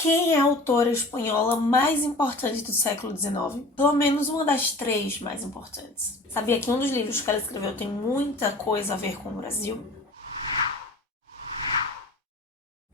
Quem é a autora espanhola mais importante do século XIX? Pelo menos uma das 3 mais importantes. Sabia que um dos livros que ela escreveu tem muita coisa a ver com o Brasil?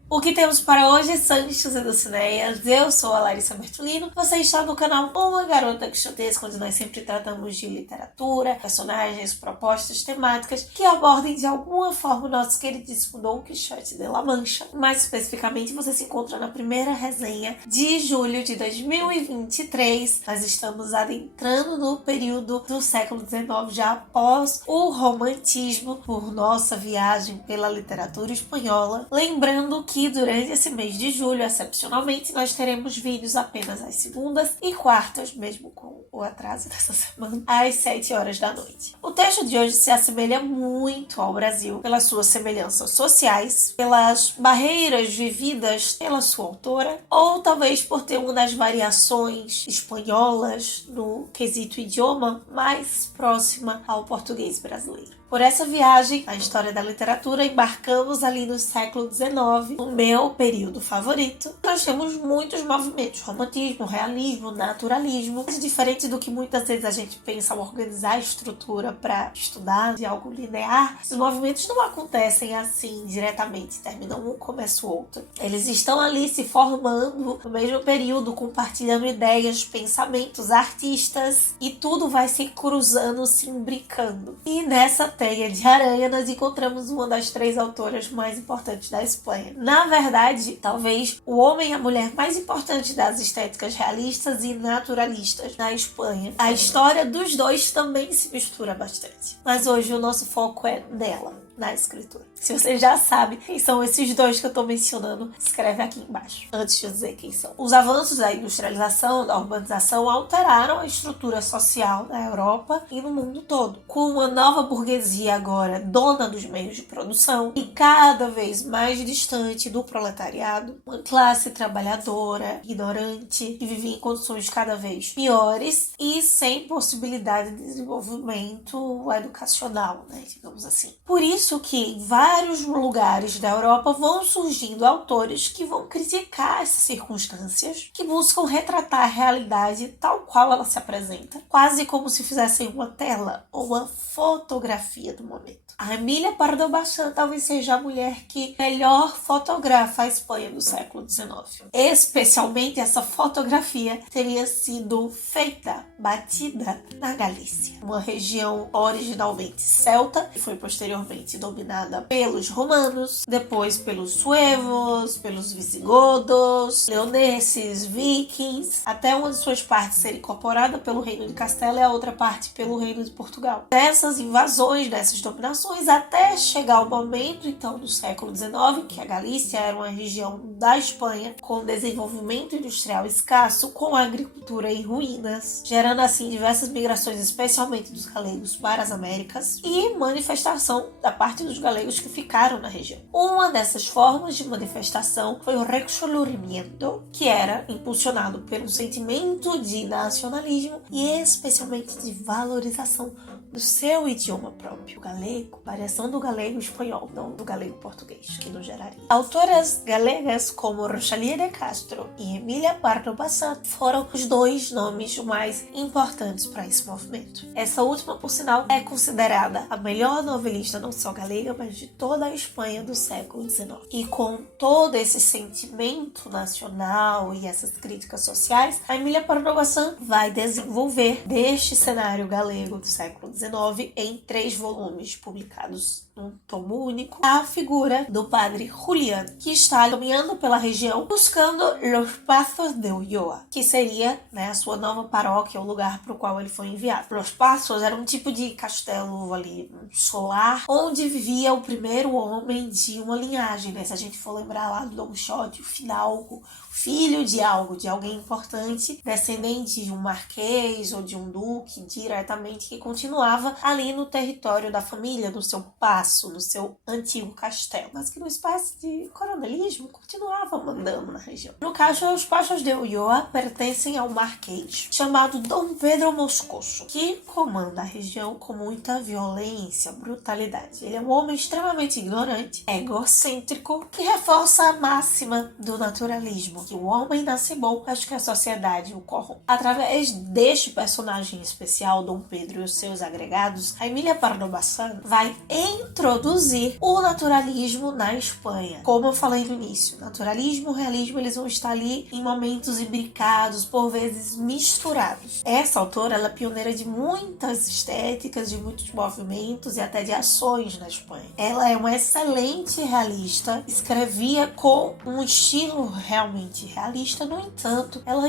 O que temos para hoje, Sanchos e Dulcineias? Eu sou a Larissa Bertolino. Você está no canal Uma Garota Quixotesca, onde nós sempre tratamos de literatura, personagens, propostas temáticas que abordem de alguma forma o nosso queridíssimo Dom Quixote de La Mancha. Mais especificamente, você se encontra na primeira resenha de julho de 2023. Nós estamos adentrando no período do século XIX, já após o romantismo, por nossa viagem pela literatura espanhola. Lembrando que durante esse mês de julho, excepcionalmente, nós teremos vídeos apenas às segundas e quartas, mesmo com o atraso dessa semana, às 7 horas da noite. O texto de hoje se assemelha muito ao Brasil pelas suas semelhanças sociais, pelas barreiras vividas pela sua autora, ou talvez por ter uma das variações espanholas no quesito idioma mais próxima ao português brasileiro. Por essa viagem, a história da literatura, embarcamos ali no século XIX, no meu período favorito. Nós temos muitos movimentos, romantismo, realismo, naturalismo. Diferente do que muitas vezes a gente pensa ao organizar a estrutura para estudar de algo linear, os movimentos não acontecem assim diretamente, terminam um, começa o outro. Eles estão ali se formando no mesmo período, compartilhando ideias, pensamentos, artistas, e tudo vai se cruzando, se imbricando. E nessa teia de aranha, nós encontramos uma das 3 autoras mais importantes da Espanha. Na verdade, talvez o homem e a mulher mais importante das estéticas realistas e naturalistas na Espanha. A história dos dois também se mistura bastante. Mas hoje o nosso foco é nela, na escritura. Se você já sabe quem são esses dois que eu estou mencionando, escreve aqui embaixo, antes de eu dizer quem são. Os avanços da industrialização, da urbanização, alteraram a estrutura social na Europa e no mundo todo. Com uma nova burguesia agora dona dos meios de produção e cada vez mais distante do proletariado, uma classe trabalhadora, ignorante, que vivia em condições cada vez piores e sem possibilidade de desenvolvimento educacional, né, digamos assim. Por isso que em vários lugares da Europa vão surgindo autores que vão criticar essas circunstâncias, que buscam retratar a realidade tal qual ela se apresenta, quase como se fizessem uma tela ou uma fotografia do momento. A Emília Pardo Bazán talvez seja a mulher que melhor fotografa a Espanha do século XIX. Especialmente essa fotografia teria sido feita, batida na Galícia, uma região originalmente celta, que foi posteriormente dominada pelos romanos, depois pelos suevos, pelos visigodos, leoneses, vikings, até uma de suas partes ser incorporada pelo reino de Castela e a outra parte pelo reino de Portugal. Dessas invasões, dessas dominações, até chegar o momento, então, do século XIX, que a Galícia era uma região da Espanha com desenvolvimento industrial escasso, com a agricultura em ruínas, gerando assim diversas migrações, especialmente dos galegos para as Américas, e manifestação da parte dos galegos que ficaram na região. Uma dessas formas de manifestação foi o Recsolurimiento, que era impulsionado pelo sentimento de nacionalismo e especialmente de valorização do seu idioma próprio, o galego, variação do galego espanhol, não do galego português, que não geraria. Autoras galegas como Rosalía de Castro e Emília Pardo Bazán foram os 2 nomes mais importantes para esse movimento. Essa última, por sinal, é considerada a melhor novelista não só galega, mas de toda a Espanha do século XIX. E com todo esse sentimento nacional e essas críticas sociais, a Emília Pardo Bazán vai desenvolver deste cenário galego do século XIX em 3 volumes publicados num tomo único, a figura do padre Julián, que está caminhando pela região buscando Los Passos de Ulloa, que seria, né, a sua nova paróquia, o lugar para o qual ele foi enviado. Los Passos era um tipo de castelo ali solar, onde vivia o primeiro homem de uma linhagem, né? Se a gente for lembrar lá do Don Quixote, o fidalgo, filho de algo, de alguém importante, descendente de um marquês ou de um duque diretamente, que continuava continuava ali no território da família, no seu paço, no seu antigo castelo, mas que no espaço de coronelismo continuava mandando na região. No caso, os Pachos de Ulloa pertencem ao marquês chamado Dom Pedro Moscoso, que comanda a região com muita violência, brutalidade. Ele é um homem extremamente ignorante, egocêntrico, que reforça a máxima do naturalismo, que o homem nasce bom, mas que a sociedade o corrompe. Através deste personagem especial, Dom Pedro e os seus agregados, a Emília Pardo Bazán vai introduzir o naturalismo na Espanha. Como eu falei no início, naturalismo e realismo, eles vão estar ali em momentos imbricados, por vezes misturados. Essa autora, ela é pioneira de muitas estéticas, de muitos movimentos e até de ações na Espanha. Ela é uma excelente realista, escrevia com um estilo realmente realista, no entanto, ela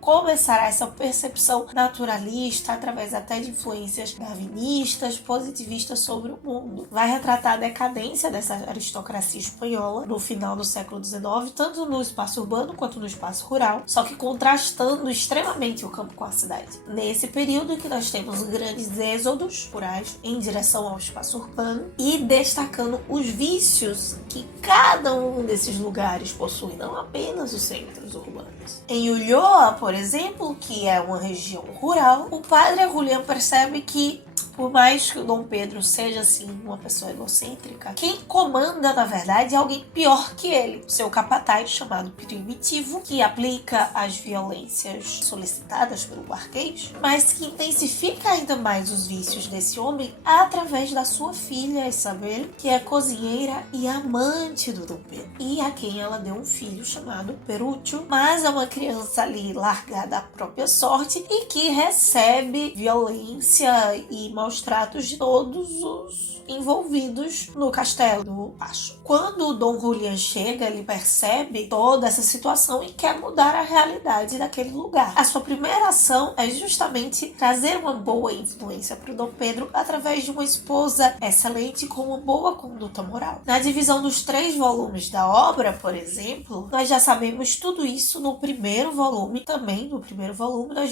começará essa percepção naturalista através até de influências darwinistas, positivistas sobre o mundo. Vai retratar a decadência dessa aristocracia espanhola no final do século XIX, tanto no espaço urbano quanto no espaço rural, só que contrastando extremamente o campo com a cidade. Nesse período em que nós temos grandes êxodos rurais em direção ao espaço urbano e destacando os vícios que cada um desses lugares possui, não apenas os centros urbanos. Em Ulloa, por exemplo, que é uma região rural, o padre Julián percebe que, por mais que o Dom Pedro seja, assim, uma pessoa egocêntrica, quem comanda, na verdade, é alguém pior que ele. O seu capataz, chamado Primitivo, que aplica as violências solicitadas pelo marquês, mas que intensifica ainda mais os vícios desse homem através da sua filha, Isabel, que é cozinheira e amante do Dom Pedro, e a quem ela deu um filho chamado Perucho, mas é uma criança ali largada à própria sorte e que recebe violência e maus tratos de todos os envolvidos no castelo do Pacho. Quando o Dom Julián chega, ele percebe toda essa situação e quer mudar a realidade daquele lugar. A sua primeira ação é justamente trazer uma boa influência para o Dom Pedro através de uma esposa excelente com uma boa conduta moral. Na divisão dos 3 volumes da obra, por exemplo, nós já sabemos tudo isso no primeiro volume. Também no primeiro volume nós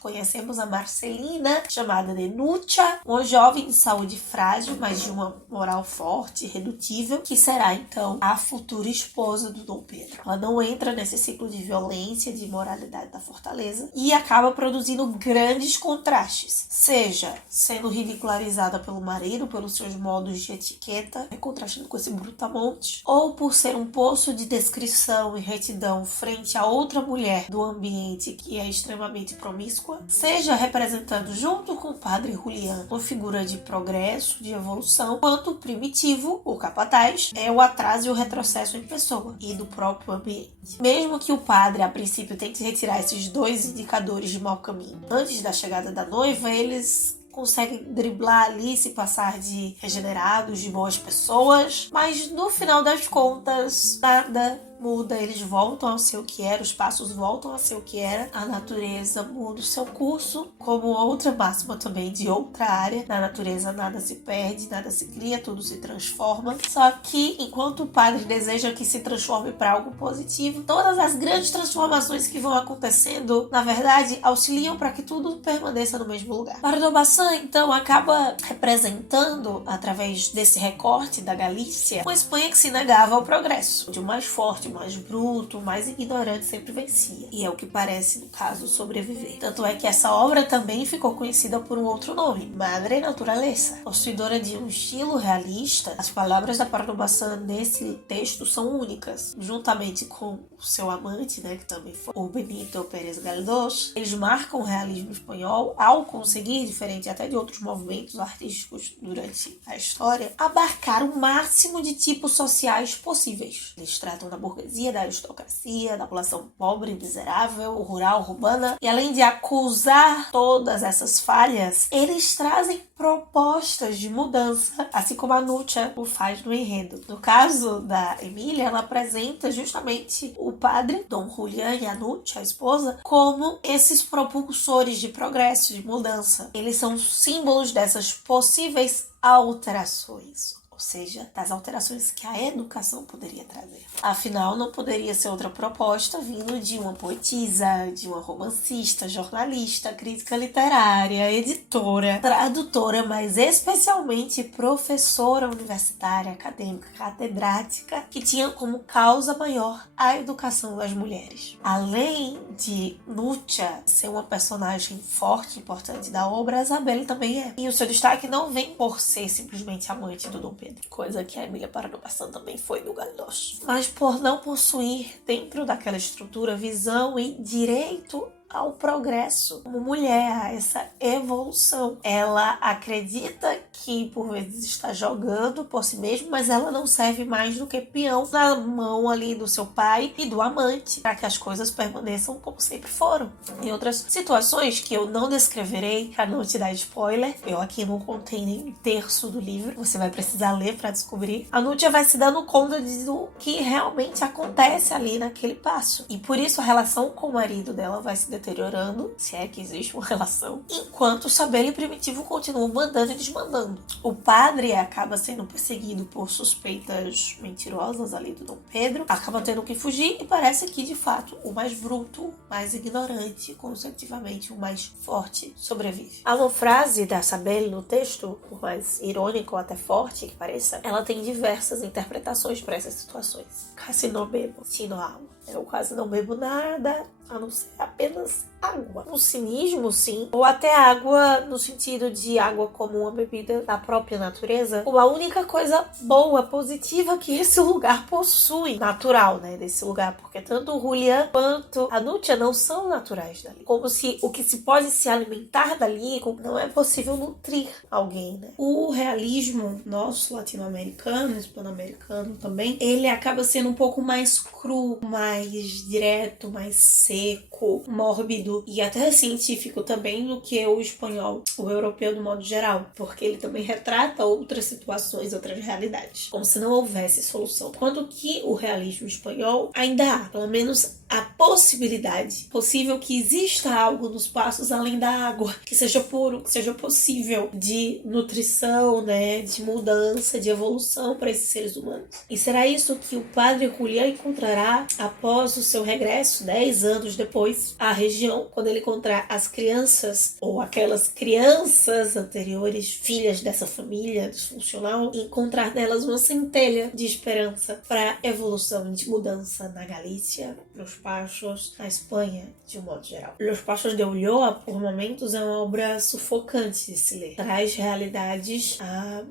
conhecemos a Marcelina, chamada de Nucha, uma jovem de saúde frágil, mas de uma moral forte e irredutível, que será então a futura esposa do Dom Pedro. Ela não entra nesse ciclo de violência, de imoralidade da fortaleza e acaba produzindo grandes contrastes, seja sendo ridicularizada pelo marido pelos seus modos de etiqueta, contrastando com esse brutamontes, ou por ser um poço de descrição e retidão frente a outra mulher do ambiente que é extremamente promíscua, seja representando junto com o padre Julián uma figura de progresso, de evolução, quanto o Primitivo, o capataz, é o atraso e o retrocesso em pessoa e do próprio ambiente. Mesmo que o padre, a princípio, tente retirar esses 2 indicadores de mau caminho antes da chegada da noiva, eles conseguem driblar ali, se passar de regenerados, de boas pessoas, mas no final das contas, nada muda, eles voltam a ser o que era, os passos voltam a ser o que era, a natureza muda o seu curso, como outra máxima também de outra área, na natureza nada se perde, nada se cria, tudo se transforma, só que enquanto o padre deseja que se transforme para algo positivo, todas as grandes transformações que vão acontecendo, na verdade, auxiliam para que tudo permaneça no mesmo lugar. Pardo Bazán, então, acaba representando, através desse recorte da Galícia, uma Espanha que se negava ao progresso, de um mais forte, mais bruto, mais ignorante sempre vencia. E é o que parece, no caso, sobreviver. Tanto é que essa obra também ficou conhecida por um outro nome, Madre Naturaleza. Possuidora de um estilo realista, as palavras da Pardo Bazán nesse texto são únicas. Juntamente com o seu amante, que também foi o Benito Pérez Galdós, eles marcam o realismo espanhol ao conseguir, diferente até de outros movimentos artísticos durante a história, abarcar o máximo de tipos sociais possíveis. Eles tratam da burguesia, da aristocracia, da população pobre, miserável, rural, urbana, e além de acusar todas essas falhas, eles trazem propostas de mudança, assim como a Nucha o faz no enredo. No caso da Emília, ela apresenta justamente o padre, Dom Julián, e a Nucha, a esposa, como esses propulsores de progresso, de mudança. Eles são símbolos dessas possíveis alterações. ou seja, das alterações que a educação poderia trazer. Afinal, não poderia ser outra proposta vindo de uma poetisa, de uma romancista, jornalista, crítica literária, editora, tradutora, mas especialmente professora universitária, acadêmica, catedrática, que tinha como causa maior a educação das mulheres. Além de Núcia ser uma personagem forte e importante da obra, a Isabelle também é. E o seu destaque não vem por ser simplesmente amante do Dom Pedro, coisa que a Emília Paranabassã também foi do Galdós, mas por não possuir dentro daquela estrutura visão e direito ao progresso como mulher, a essa evolução. Ela acredita que por vezes está jogando por si mesma, mas ela não serve mais do que peão na mão ali do seu pai e do amante, para que as coisas permaneçam como sempre foram. Em outras situações que eu não descreverei, para não te dar spoiler, eu aqui não contei nem um terço do livro, você vai precisar ler para descobrir, a Núcia vai se dando conta do que realmente acontece ali naquele passo. E por isso a relação com o marido dela vai se deteriorando, se é que existe uma relação, enquanto o Sabelo e Primitivo continuam mandando e desmandando. O padre acaba sendo perseguido por suspeitas mentirosas ali do Dom Pedro, acaba tendo que fugir e parece que, de fato, o mais bruto, mais ignorante, consecutivamente o mais forte sobrevive. Há uma frase da Sabelo no texto, por mais irônico ou até forte que pareça, ela tem diversas interpretações para essas situações. Quase não bebo, sino água. Eu quase não bebo nada, a não ser apenas água. Um cinismo, sim, ou até água no sentido de água como uma bebida da própria natureza, uma única coisa boa, positiva que esse lugar possui, natural, né, desse lugar, porque tanto o Julián quanto a Núcia não são naturais dali. Como se o que se pode se alimentar dali não é possível nutrir alguém, né? O realismo nosso, latino-americano, hispano-americano também, ele acaba sendo um pouco mais cru, mais direto, mais seco, mórbido e até científico também do que o espanhol, o europeu do modo geral, porque ele também retrata outras situações, outras realidades, como se não houvesse solução. Quando que o realismo espanhol ainda há, pelo menos a possibilidade, possível que exista algo nos passos além da água, que seja puro, que seja possível de nutrição, né, de mudança, de evolução para esses seres humanos. E será isso que o padre Julián encontrará após o seu regresso, 10 anos depois, à região, quando ele encontrar as crianças, ou aquelas crianças anteriores, filhas dessa família disfuncional, e encontrar nelas uma centelha de esperança para evolução, de mudança na Galícia, nos Pachos, na Espanha, de um modo geral. Los Pachos de Ulloa, por momentos, é uma obra sufocante de se ler. Traz realidades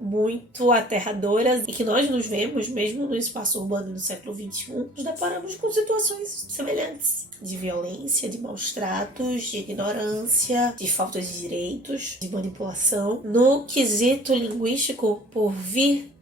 muito aterradoras e que nós nos vemos, mesmo no espaço urbano do século XXI, nos deparamos com situações semelhantes. De violência, de maus tratos, de ignorância, de falta de direitos, de manipulação. No quesito linguístico, por vir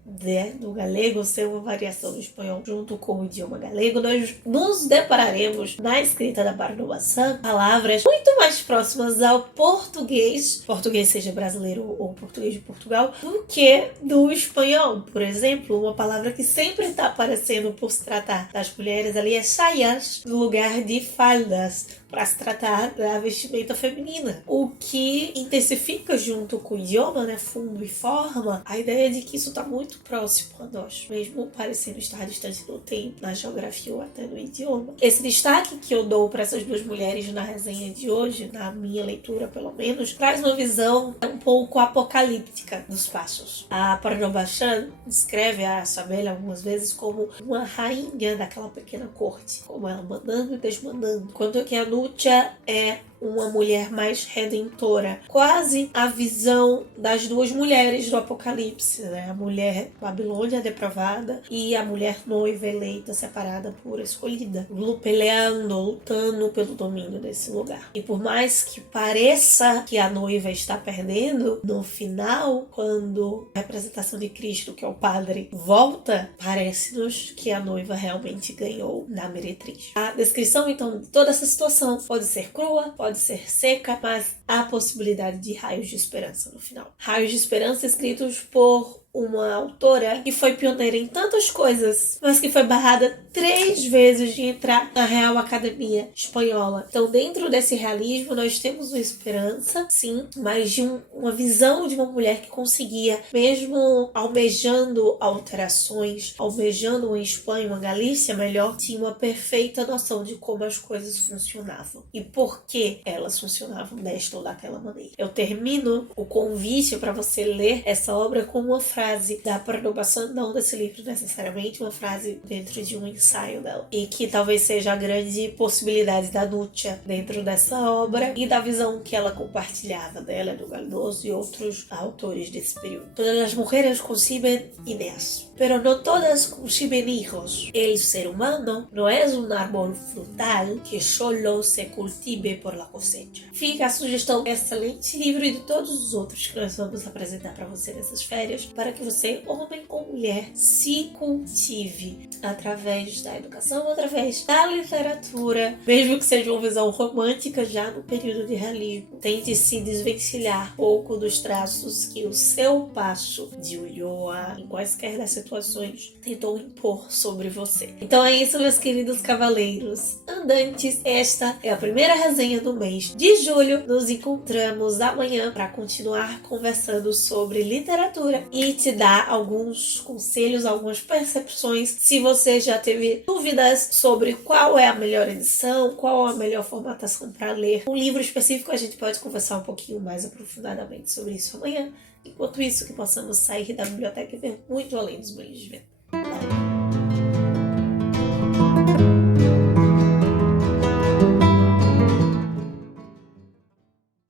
do galego ser uma variação do espanhol junto com o idioma galego, nós nos depararemos na escrita da Paranabassã palavras muito mais próximas ao português seja brasileiro ou português de Portugal, do que do espanhol. Por exemplo, uma palavra que sempre está aparecendo por se tratar das mulheres ali é saias, no lugar de faldas, para se tratar da vestimenta feminina, o que intensifica junto com o idioma, né, fundo e forma, a ideia de que isso está muito próximo a nós, mesmo parecendo estar distante no tempo, na geografia ou até no idioma. Esse destaque que eu dou para essas duas mulheres na resenha de hoje, na minha leitura pelo menos, traz uma visão um pouco apocalíptica dos Pachos. A Paranabassã descreve a Isabelle algumas vezes como uma rainha daquela pequena corte, como ela mandando e desmandando, quando que a Núcia é uma mulher mais redentora. Quase a visão das duas mulheres do Apocalipse, né? A mulher Babilônia depravada e a mulher noiva eleita, separada, pura, escolhida. Lutando pelo domínio desse lugar. E por mais que pareça que a noiva está perdendo, no final, quando a representação de Cristo, que é o padre, volta, parece-nos que a noiva realmente ganhou na meretriz. A descrição, então, de toda essa situação pode ser crua, pode ser seca, mas há a possibilidade de raios de esperança no final. Raios de esperança escritos por uma autora que foi pioneira em tantas coisas, mas que foi barrada 3 vezes de entrar na Real Academia Espanhola. Então, dentro desse realismo, nós temos uma esperança, sim, mas de uma visão de uma mulher que conseguia, mesmo almejando alterações, almejando uma Espanha, uma Galícia melhor, tinha uma perfeita noção de como as coisas funcionavam e por que elas funcionavam desta ou daquela maneira. Eu termino o convite para você ler essa obra com uma frase da Perturbação, não desse livro necessariamente, uma frase dentro de um ensaio dela, e que talvez seja a grande possibilidade da Núcia dentro dessa obra e da visão que ela compartilhava dela, do Galdós e outros autores desse período. Todas as mulheres conciben ideas, pero no todas conciben hijos. El ser humano no es un árbol frutal que solo se cultive por la cosecha. Fica a sugestão, excelente livro e de todos os outros que nós vamos apresentar para você nessas férias, para que você, homem ou mulher, se cultive através da educação, através da literatura, mesmo que seja uma visão romântica já no período de realismo. Tente se desvencilhar um pouco dos traços que o seu Pacho de Ulloa, em quaisquer das situações, tentou impor sobre você. Então é isso, meus queridos cavaleiros andantes. Esta é a primeira resenha do mês de julho. Nos encontramos amanhã para continuar conversando sobre literatura e te dar alguns conselhos, algumas percepções. Se você já teve dúvidas sobre qual é a melhor edição, qual a melhor formatação para ler um livro específico, a gente pode conversar um pouquinho mais aprofundadamente sobre isso amanhã. Enquanto isso, que possamos sair da biblioteca e ver muito além dos meios de venda.